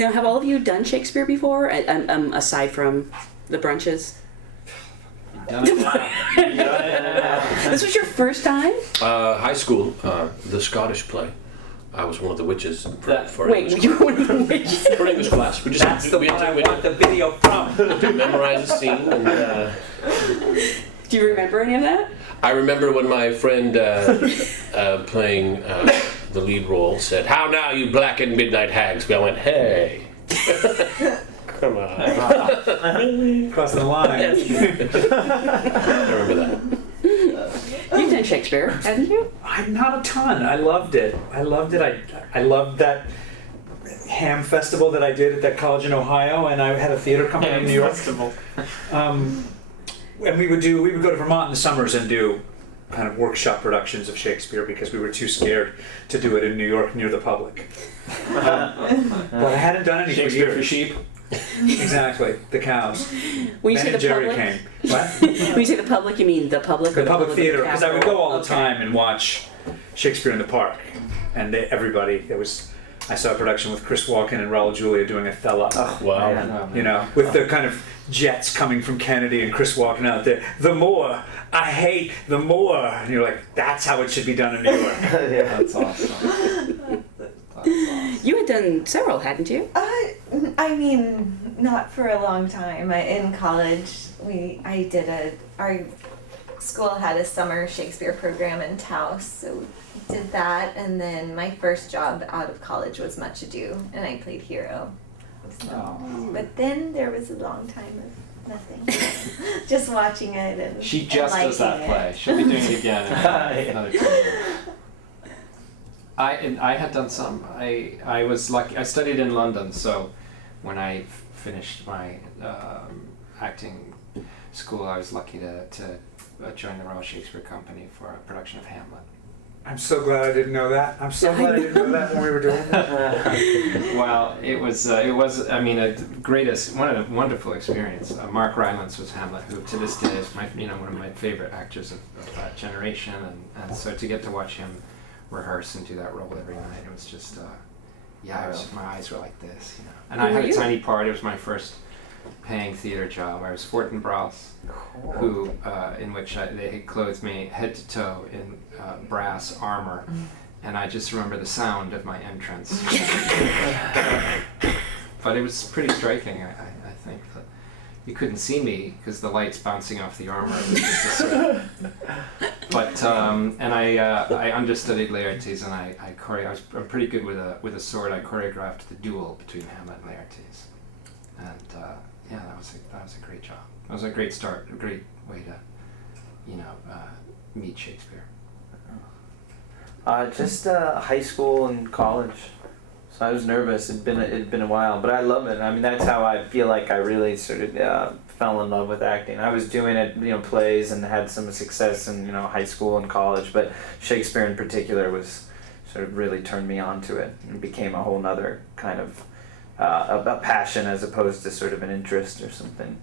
Now, have all of you done Shakespeare before, aside from the brunches? Done it now. This was your first time? High school, the Scottish play. I was one of the witches for Wait, English you were one of the witches? for English class. We just That's the one I want the video from. to memorize the scene. And, Do you remember any of that? I remember when my friend playing the lead role said, "How now, you black and midnight hags?" I went, "Hey." Come on. Crossing the line. I remember that. You've done Shakespeare, haven't you? Not a ton. I loved it. I loved that ham festival that I did at that college in Ohio, and I had a theater company in New York. Festival. And we would go to Vermont in the summers and do kind of workshop productions of Shakespeare because we were too scared to do it in New York near the public. But I hadn't done any Shakespeare for for years. sheep. Exactly, the cows. When you Ben say and the Jerry public, came. What? when you say the public, you mean the public or The public theater, of the because I would Capitol? go all the Okay. time and watch Shakespeare in the Park, and I saw a production with Chris Walken and Raul Julia doing Othello. Oh, wow. Man. You know, with the kind of jets coming from Kennedy and Chris walking out there. The more I hate, the more. And you're like, that's how it should be done in New York. Yeah, that's awesome. You had done several, hadn't you? I mean, not for a long time. In college, our school had a summer Shakespeare program in Taos, so we did that. And then my first job out of college was Much Ado, and I played Hero. So, But then there was a long time of nothing, just watching it and She just and does that liking play. it. She'll be doing it again in another 10 years. I had done some. I was lucky. I studied in London, so when I finished my acting school, I was lucky to join the Royal Shakespeare Company for a production of Hamlet. I'm so glad I didn't know that. I'm so glad I didn't know that when we were doing that. Well, it was I mean a wonderful experience. Mark Rylance was Hamlet, who to this day is one of my favorite actors of that generation, and so to get to watch him rehearse and do that role every night, it was just my eyes were like this, And I had a tiny part. It was my first paying theater job. I was Fortinbras, who in which they had clothed me head to toe in brass armor, and I just remember the sound of my entrance. But it was pretty striking. I think that you couldn't see me because the light's bouncing off the armor. It was just a sort of, but and I understudied Laertes, and I'm pretty good with a sword. I choreographed the duel between Hamlet and Laertes, and that was a great job. It was a great start, a great way to meet Shakespeare. Just high school and college. So I was nervous. It'd been a while, but I love it. I mean, that's how I feel like I really sort of fell in love with acting. I was doing it, plays, and had some success in high school and college, but Shakespeare in particular was sort of really turned me on to it and became a whole nother kind of a passion as opposed to sort of an interest or something.